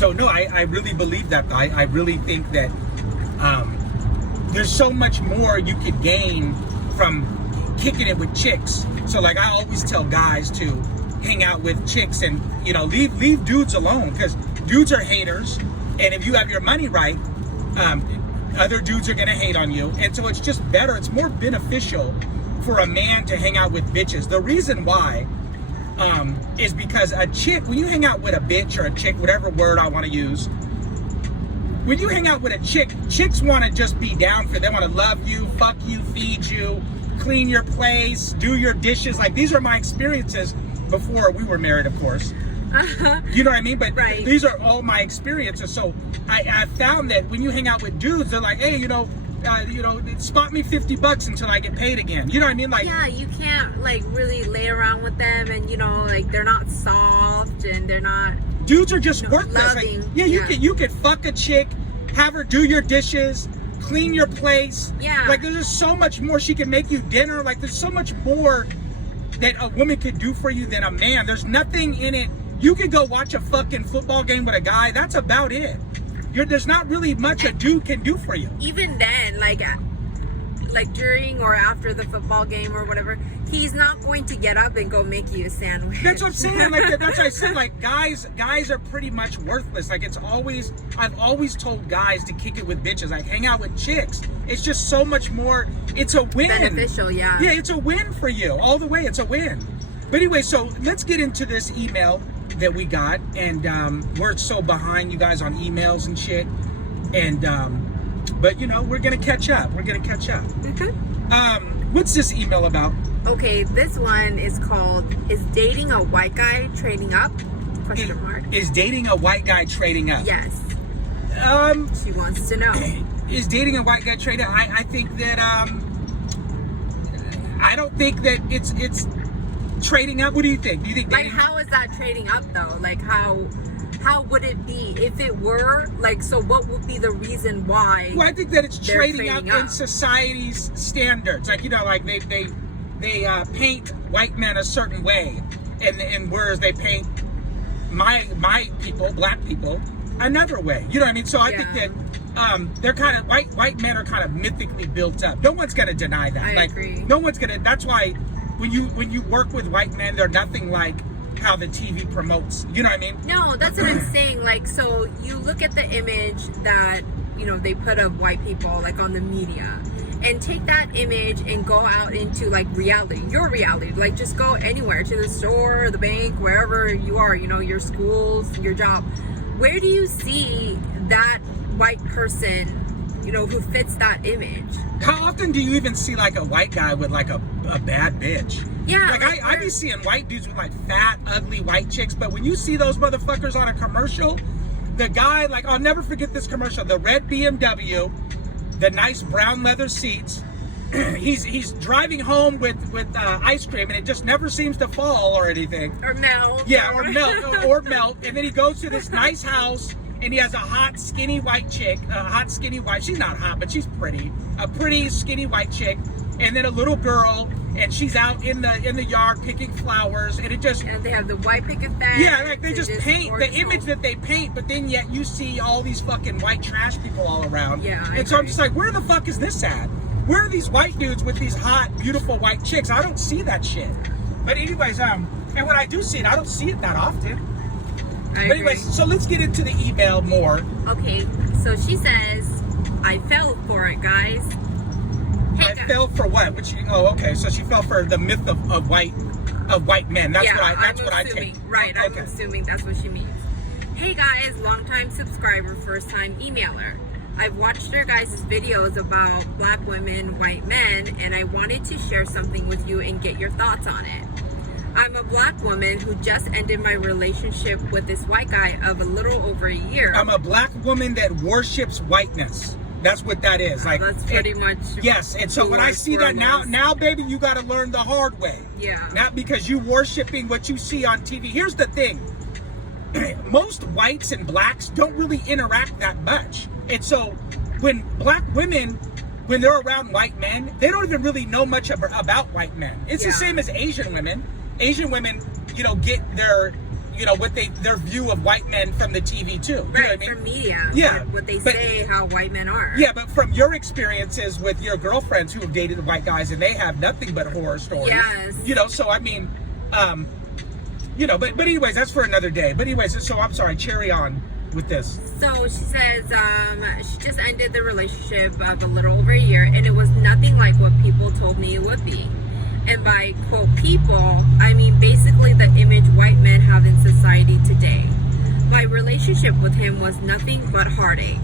So no, I really believe that. I really think that there's so much more you could gain from kicking it with chicks. So like I always tell guys to hang out with chicks and, you know, leave dudes alone, because dudes are haters, and if you have your money right, other dudes are gonna hate on you. And so it's just better, it's more beneficial for a man to hang out with bitches. The reason why is because a chick, when you hang out with a bitch or a chick, whatever word I want to use, when you hang out with a chick, chicks want to just be down for, they want to love you, fuck you, feed you, clean your place, do your dishes. Like, these are my experiences before we were married, of course. You know what I mean? But right. These are all my experiences. So I found that when you hang out with dudes, they're like, hey, you know, spot me $50 until I get paid again. You know what I mean? Like, yeah, you can't like really lay around with them, and you know, like they're not soft and they're not. Dudes are just worthless. Loving. Like, you could fuck a chick, have her do your dishes, clean your place. Yeah. Like, there's just so much more. She can make you dinner. Like, there's so much more that a woman could do for you than a man. There's nothing in it. You could go watch a fucking football game with a guy. That's about it. There's not really much a dude can do for you. Even then, like during or after the football game or whatever, he's not going to get up and go make you a sandwich. That's what I'm saying. Like, that's what I said. Like, guys are pretty much worthless. Like, I've always told guys to kick it with bitches. Like, hang out with chicks. It's just so much more. It's a win. Beneficial, yeah. Yeah, it's a win for you all the way. It's a win. But anyway, so let's get into this email that we got, and we're so behind, you guys, on emails and shit, and but you know, we're gonna catch up. Okay. What's this email about? Okay, this one is called "Is dating a white guy trading up?" Question mark. Is dating a white guy trading up? Yes. She wants to know. Is dating a white guy trading up? I think that I don't think that it's trading up. What do you think? Do you think like, how is that trading up though? Like, how would it be if it were? Like, so what would be the reason why? Well, I think that it's trading up up in society's standards. Like, you know, like they paint white men a certain way, and whereas they paint my people, black people, another way. You know what I mean? So I think that they're kind of white men are kind of mythically built up. No one's gonna deny that. I agree. No one's gonna. That's why when you work with white men, they're nothing like how the TV promotes. You know what I mean? No, that's what I'm saying. Like, so you look at the image that, you know, they put of white people, like, on the media, and take that image and go out into, like, reality, your reality. Like, just go anywhere, to the store, the bank, wherever you are, you know, your schools, your job. Where do you see that white person, you know, who fits that image? How often do you even see, like, a white guy with, like, a bad bitch? Yeah. Like, I be seeing white dudes with, like, fat, ugly white chicks, but when you see those motherfuckers on a commercial, the guy, like, I'll never forget this commercial, the red BMW, the nice brown leather seats, he's driving home with ice cream, and it just never seems to fall or anything. Or melt. Yeah, or melt, and then he goes to this nice house, and he has a hot, skinny white chick, she's not hot, but she's pretty, a pretty, skinny white chick, and then a little girl, and she's out in the yard picking flowers, and it just... And they have the white picket fence. Yeah, like, they just paint the image that they paint, but then yet you see all these fucking white trash people all around. Yeah, I And so I'm agree. just like, where the fuck is this at? Where are these white dudes with these hot, beautiful white chicks? I don't see that shit. But anyways, and when I do see it, I don't see it that often. But anyways, so let's get into the email more. Okay, so she says, I fell for it, guys. I fell for what? Okay, so she fell for the myth of white men. That's what I take. Right, Okay. I'm assuming that's what she means. Hey guys, longtime subscriber, first time emailer. I've watched your guys' videos about black women, white men, and I wanted to share something with you and get your thoughts on it. I'm a black woman who just ended my relationship with this white guy of a little over a year. I'm a black woman that worships whiteness. That's what that is. Like, that's pretty much. Yes, and so when I see that now, baby, you got to learn the hard way. Yeah. Not because you worshiping what you see on TV. Here's the thing: most whites and blacks don't really interact that much, and so when black women, when they're around white men, they don't even really know much about white men. It's the same as Asian women. Asian women, you know, get their you know, their view of white men from the TV too. You know what I mean? From media. Yeah. What they say how white men are. Yeah, but from your experiences with your girlfriends who have dated white guys and they have nothing but horror stories. Yes. You know, so I mean, you know, but anyways, that's for another day. But anyways, so I'm sorry, cherry on with this. So she says she just ended the relationship of a little over a year, and it was nothing like what people told me it would be. And by quote people, I mean basically the image white men have in society today. My relationship with him was nothing but heartache.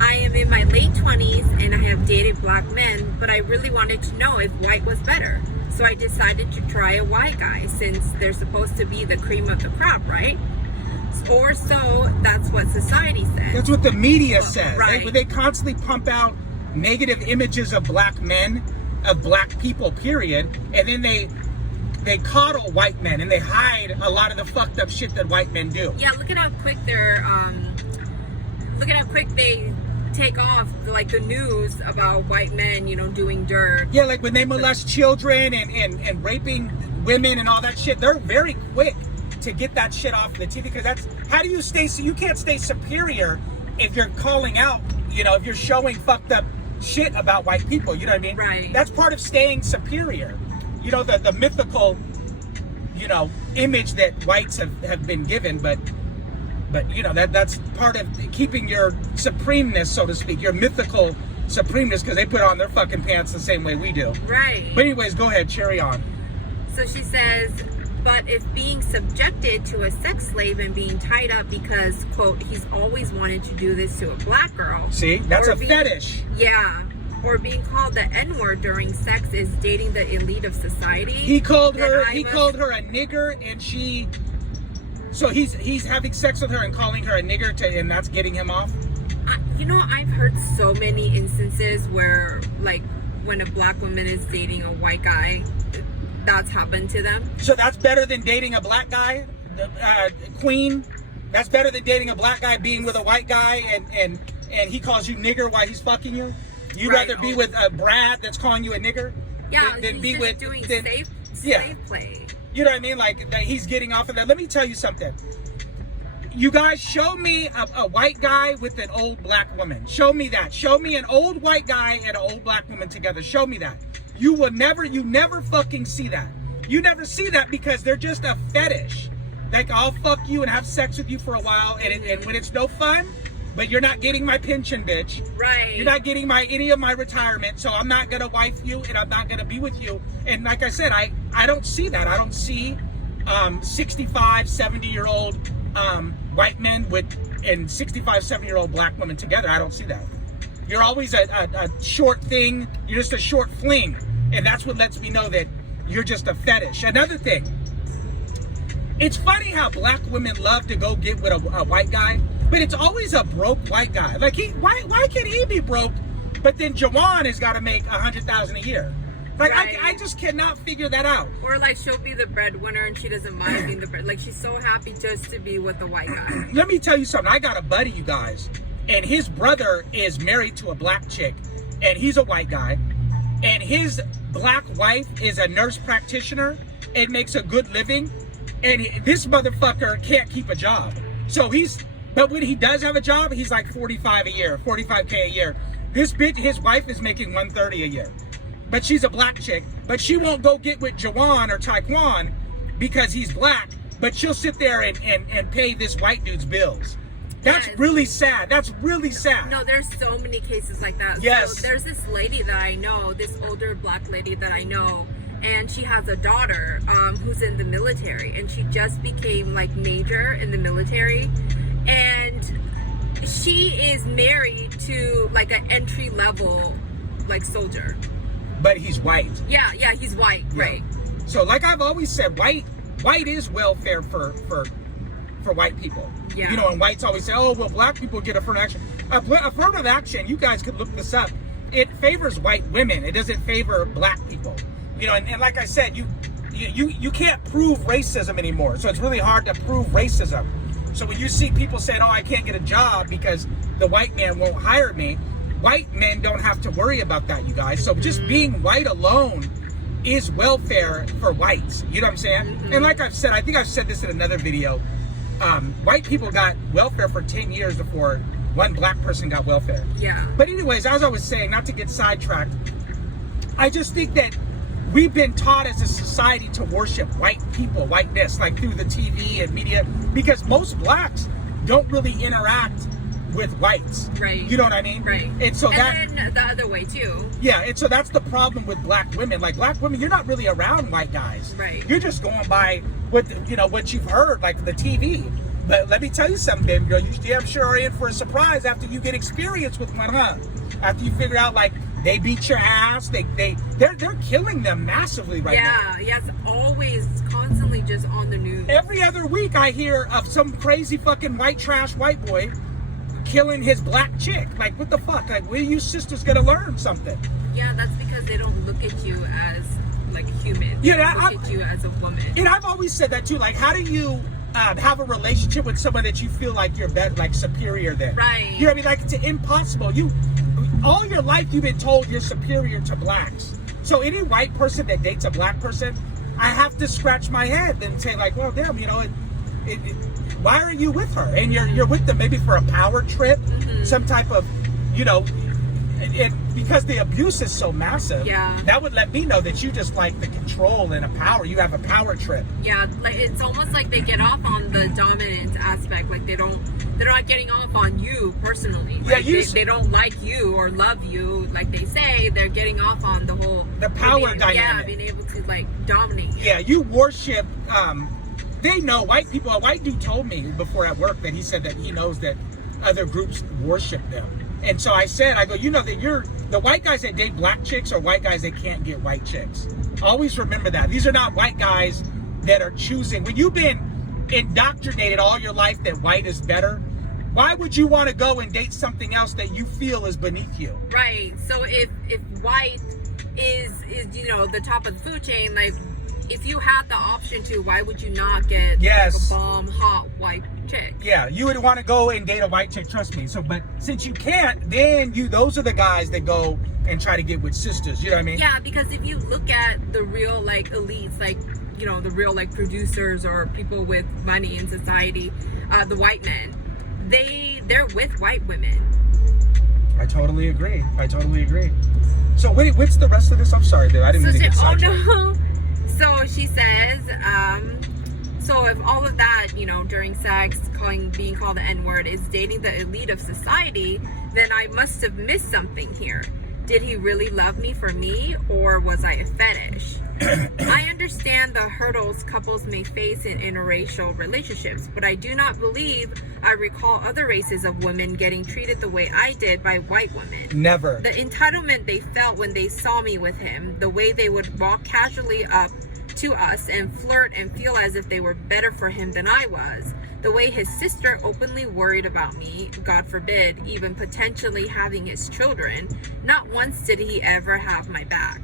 I am in my late 20s and I have dated black men, but I really wanted to know if white was better. So I decided to try a white guy since they're supposed to be the cream of the crop, right? Or so that's what society says. That's what the media says. Right. They constantly pump out negative images of black men, of black people, period, and then they coddle white men and they hide a lot of the fucked up shit that white men do. Yeah, look at how quick they take off like the news about white men, you know, doing dirt. Yeah, like when they molest children and raping women and all that shit, they're very quick to get that shit off the TV, because that's how do you stay, so you can't stay superior if you're calling out, you know, if you're showing fucked up shit about white people, you know what I mean? Right. That's part of staying superior. You know, the mythical, you know, image that whites have been given, but you know, that's part of keeping your supremeness, so to speak, your mythical supremeness, because they put on their fucking pants the same way we do. Right. But anyways, go ahead, cherry on. So she says, but if being subjected to a sex slave and being tied up because, quote, he's always wanted to do this to a black girl. See, that's a fetish. Yeah. Or being called the N-word during sex is dating the elite of society. He called her a nigger, and she, so he's having sex with her and calling her a nigger, and that's getting him off? You know, I've heard so many instances where, like, when a black woman is dating a white guy, that's happened to them. So that's better than dating a black guy, Queen? That's better than dating a black guy being with a white guy and he calls you nigger while he's fucking you? You'd rather be with a Brad that's calling you a nigger? Yeah, than be with doing slave play. You know what I mean? Like, that he's getting off of that. Let me tell you something. You guys, show me a white guy with an old black woman. Show me that. Show me an old white guy and an old black woman together. Show me that. You never fucking see that. You never see that because they're just a fetish. Like, I'll fuck you and have sex with you for a while, and when it's no fun, but you're not getting my pension, bitch. Right. You're not getting any of my retirement, so I'm not gonna wife you and I'm not gonna be with you. And like I said, I don't see that. I don't see 65, 70-year-old white men and 65, 70-year-old black women together. I don't see that. You're always a short thing. You're just a short fling. And that's what lets me know that you're just a fetish. Another thing, it's funny how black women love to go get with a white guy, but it's always a broke white guy. Like, why can he be broke, but then Jawan has got to make $100,000 a year? Like, right. I just cannot figure that out. Or like, she'll be the breadwinner and she doesn't mind being the bread. Like, she's so happy just to be with a white guy. Let me tell you something. I got a buddy, you guys, and his brother is married to a black chick, and he's a white guy, and his black wife is a nurse practitioner and makes a good living, and this motherfucker can't keep a job. So but when he does have a job, he's like $45K a year. His wife is making $130 a year. But she's a black chick, but she won't go get with Jawan or Taekwon because he's black, but she'll sit there and pay this white dude's bills. That's really sad. That's really sad. No, there's so many cases like that. Yes. So there's this lady that I know, this older black lady that I know, and she has a daughter who's in the military, and she just became like major in the military, and she is married to like an entry level like soldier. But he's white. Yeah, he's white, yeah. Right. So like I've always said, white is welfare for white people. Yeah. You know, and whites always say, oh, well, black people get affirmative action. Affirmative action, you guys could look this up, it favors white women. It doesn't favor black people. You know, and like I said, you can't prove racism anymore. So it's really hard to prove racism. So when you see people saying, oh, I can't get a job because the white man won't hire me, white men don't have to worry about that, you guys. So just being white alone is welfare for whites. You know what I'm saying? Mm-hmm. And like I've said, I think I've said this in another video. White people got welfare for 10 years before one black person got welfare. Yeah. But anyways, as I was saying, not to get sidetracked, I just think that we've been taught as a society to worship white people, whiteness, like through the TV and media, because most blacks don't really interact with whites. Right. You know what I mean? Right. And so then the other way too. yeah, and so that's the problem with black women. Like black women, you're not really around white guys. Right. You're just going by what you've heard, like the TV. But let me tell you something, baby girl. You damn sure are in for a surprise after you get experience with one, huh? After you figure out, like, they beat your ass. They're killing them massively right now. Yeah, it's always constantly just on the news. Every other week I hear of some crazy fucking white trash white boy killing his black chick. Like, what the fuck? Like, where you sisters gonna learn something? Yeah, that's because they don't look at you as like human. They Yeah, don't look at you as a woman. And I've always said that too. Like, how do you have a relationship with someone that you feel like you're better, like superior than? Right. You know what I mean? Like, it's impossible. All your life you've been told you're superior to blacks. So any white person that dates a black person, I have to scratch my head and say, like, well, damn, why are you with her? And you're with them maybe for a power trip, some type of, because the abuse is so massive. Yeah. That would let me know that you just like the control and a power. You have a power trip. Yeah, like it's almost like they get off on the dominant aspect. Like they're not getting off on you personally. Yeah, like they don't like you or love you like they say. They're getting off on the whole power dynamic. Yeah, being able to like dominate you. Yeah, you worship. They know, white people. A white dude told me before at work that he said that he knows that other groups worship them. And so I go, that the white guys that date black chicks are white guys that can't get white chicks. Always remember that. These are not white guys that are choosing. When you've been indoctrinated all your life that white is better, why would you want to go and date something else that you feel is beneath you? Right. So if white is the top of the food chain, like if you had the option to, why would you not get like a bomb hot white chick? Yeah, you would want to go and date a white chick, trust me. So, but since you can't, then those are the guys that go and try to get with sisters. You know what I mean? Yeah, because if you look at the real like elites, like the real like producers or people with money in society, the white men, they're with white women. I totally agree. So wait, what's the rest of this? I'm sorry, dude. I didn't mean to get sidetracked. Oh no. So she says, so if all of that, during sex, being called the N-word is dating the elite of society, then I must have missed something here. Did he really love me for me, or was I a fetish? I understand the hurdles couples may face in interracial relationships, but I do not believe I recall other races of women getting treated the way I did by white women. Never. The entitlement they felt when they saw me with him, the way they would walk casually up to us and flirt and feel as if they were better for him than I was, the way his sister openly worried about me, God forbid, even potentially having his children. Not once did he ever have my back.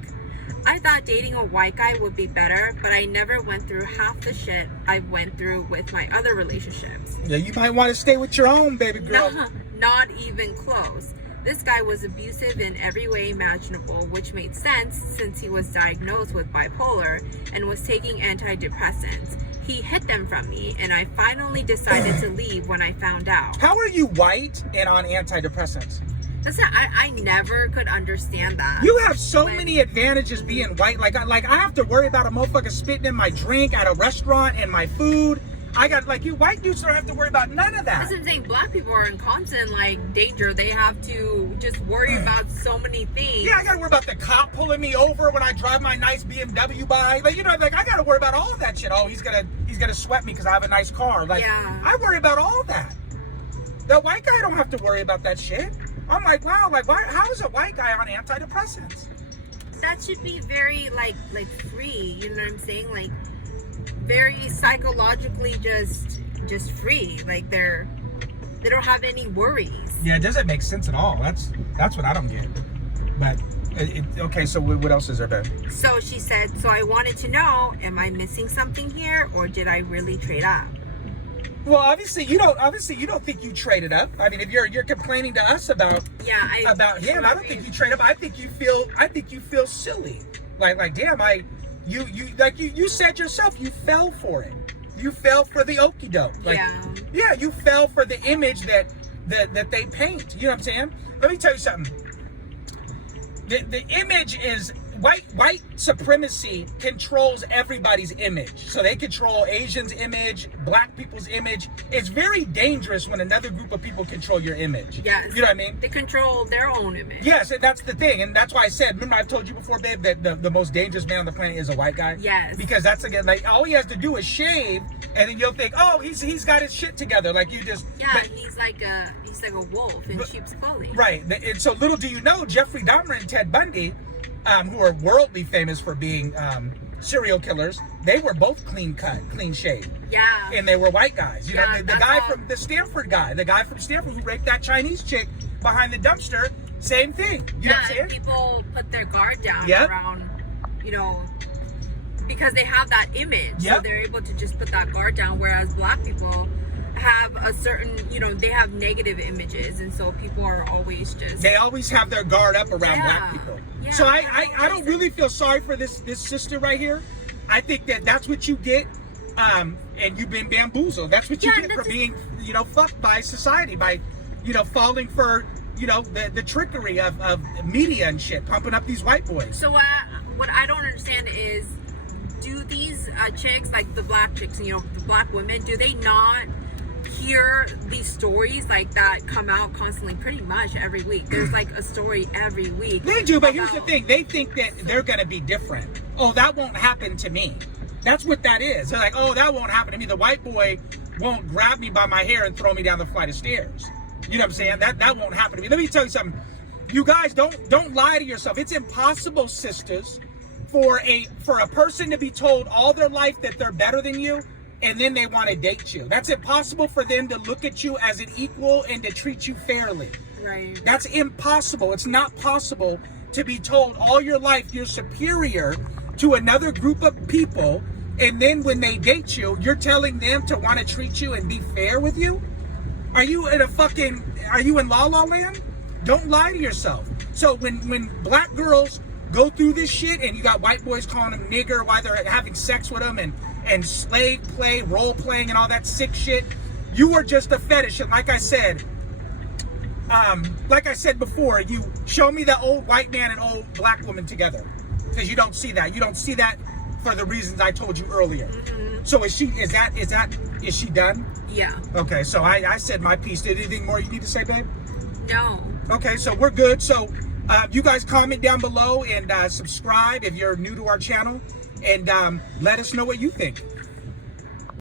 I thought dating a white guy would be better, but I never went through half the shit I went through with my other relationships. Yeah, you might want to stay with your own, baby girl. Not even close. This guy was abusive in every way imaginable, which made sense since he was diagnosed with bipolar and was taking antidepressants. He hid them from me, and I finally decided to leave when I found out. How are you white and on antidepressants? Listen, I never could understand that. You have so many advantages being white. Like I have to worry about a motherfucker spitting in my drink at a restaurant and my food. I got, you white dudes don't have to worry about none of that. That's what I'm saying. Black people are in constant, danger. They have to just worry about so many things. Yeah, I got to worry about the cop pulling me over when I drive my nice BMW by. I got to worry about all of that shit. Oh, he's gonna sweat me because I have a nice car. Yeah. I worry about all that. The white guy don't have to worry about that shit. I'm like, wow, how is a white guy on antidepressants? That should be very, free. You know what I'm saying? Very psychologically just free. They don't have any worries. Yeah, it doesn't make sense at all. That's what I don't get. But okay, so what else is there then? So she said, so I wanted to know, am I missing something here, or did I really trade up? Well, obviously you don't think you traded up. I mean, if you're complaining to us about about him, I don't think you traded up. I think you feel silly. Like damn, you said yourself, you fell for it. You fell for the okie doke. Like, yeah, you fell for the image that they paint. You know what I'm saying? Let me tell you something. The image is white supremacy controls everybody's image. So they control Asians' image, black people's image. It's very dangerous when another group of people control your image. Yes. You know what I mean? They control their own image. Yes, and that's the thing. And that's why I said, remember I've told you before, babe, that the most dangerous man on the planet is a white guy? Yes. Because that's, again, like, all he has to do is shave, and then you'll think, oh, he's got his shit together. Like, you just... Yeah, he's like a wolf in sheep's clothing. Right. And so little do you know, Jeffrey Dahmer and Ted Bundy, who are worldly famous for being serial killers, they were both clean cut, clean shaved. Yeah. And they were white guys. You know, the guy from the Stanford guy, the guy from Stanford who raped that Chinese chick behind the dumpster, same thing. You know what I'm saying? People put their guard down around, you know, because they have that image. So they're able to just put that guard down, whereas black people have a certain, you know, they have negative images, and so people are always just... They always have their guard up around black people. Yeah, so I don't really feel sorry for this sister right here. I think that's what you get, and you've been bamboozled. That's what you get for being, you know, fucked by society, by, you know, falling for, you know, the trickery of media and shit, pumping up these white boys. So what I don't understand is, do these chicks, like the black chicks, you know, the black women, do they not hear these stories like that come out constantly, pretty much every week? There's like a story every week. They do, but here's the thing. They think that they're going to be different. Oh, that won't happen to me. That's what that is. They're like, oh, that won't happen to me. The white boy won't grab me by my hair and throw me down the flight of stairs. You know what I'm saying? That won't happen to me. Let me tell you something. You guys, don't lie to yourself. It's impossible, sisters, for a person to be told all their life that they're better than you, and then they want to date you. That's impossible for them to look at you as an equal and to treat you fairly. Right. That's impossible. It's not possible to be told all your life you're superior to another group of people, and then when they date you, you're telling them to want to treat you and be fair with you? Are you in La La Land? Don't lie to yourself. So when black girls go through this shit and you got white boys calling them nigger while they're having sex with them and slave play, role playing and all that sick shit, you are just a fetish. And like I said before, you show me that old white man and old black woman together, because you don't see that. You don't see that for the reasons I told you earlier. Mm-hmm. So is she done? Yeah. Okay, so I said my piece. Did anything more you need to say, babe? No. Okay, so we're good. So you guys comment down below and subscribe if you're new to our channel, and let us know what you think.